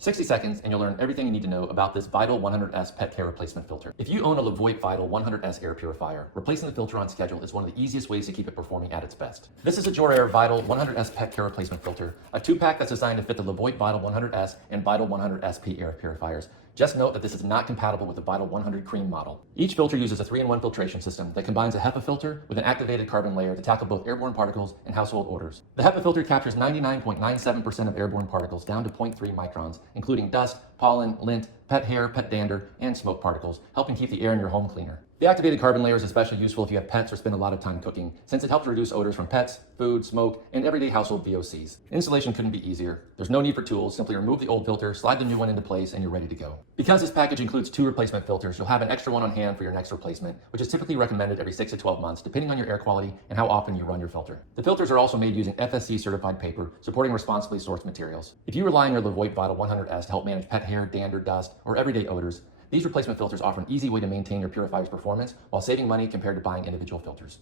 60 seconds and you'll learn everything you need to know about this Vital 100S pet care replacement filter. If you own a LEVOIT Vital 100S air purifier, replacing the filter on schedule is one of the easiest ways to keep it performing at its best. This is a JORAIR Vital 100S pet care replacement filter, a 2-pack that's designed to fit the LEVOIT Vital 100S and Vital 100SP air purifiers. Just note that this is not compatible with the Vital 100 cream model. Each filter uses a 3-in-1 filtration system that combines a HEPA filter with an activated carbon layer to tackle both airborne particles and household odors. The HEPA filter captures 99.97% of airborne particles down to 0.3 microns, including dust, pollen, lint, pet hair, pet dander, and smoke particles, helping keep the air in your home cleaner. The activated carbon layer is especially useful if you have pets or spend a lot of time cooking, since it helps reduce odors from pets, food, smoke, and everyday household VOCs. Installation couldn't be easier. There's no need for tools. Simply remove the old filter, slide the new one into place, and you're ready to go. Because this package includes 2 replacement filters, you'll have an extra one on hand for your next replacement, which is typically recommended every 6 to 12 months, depending on your air quality and how often you run your filter. The filters are also made using FSC certified paper, supporting responsibly sourced materials. If you rely on your LEVOIT Vital 100S to help manage pet hair, dander, dust, or everyday odors, these replacement filters offer an easy way to maintain your purifier's performance while saving money compared to buying individual filters.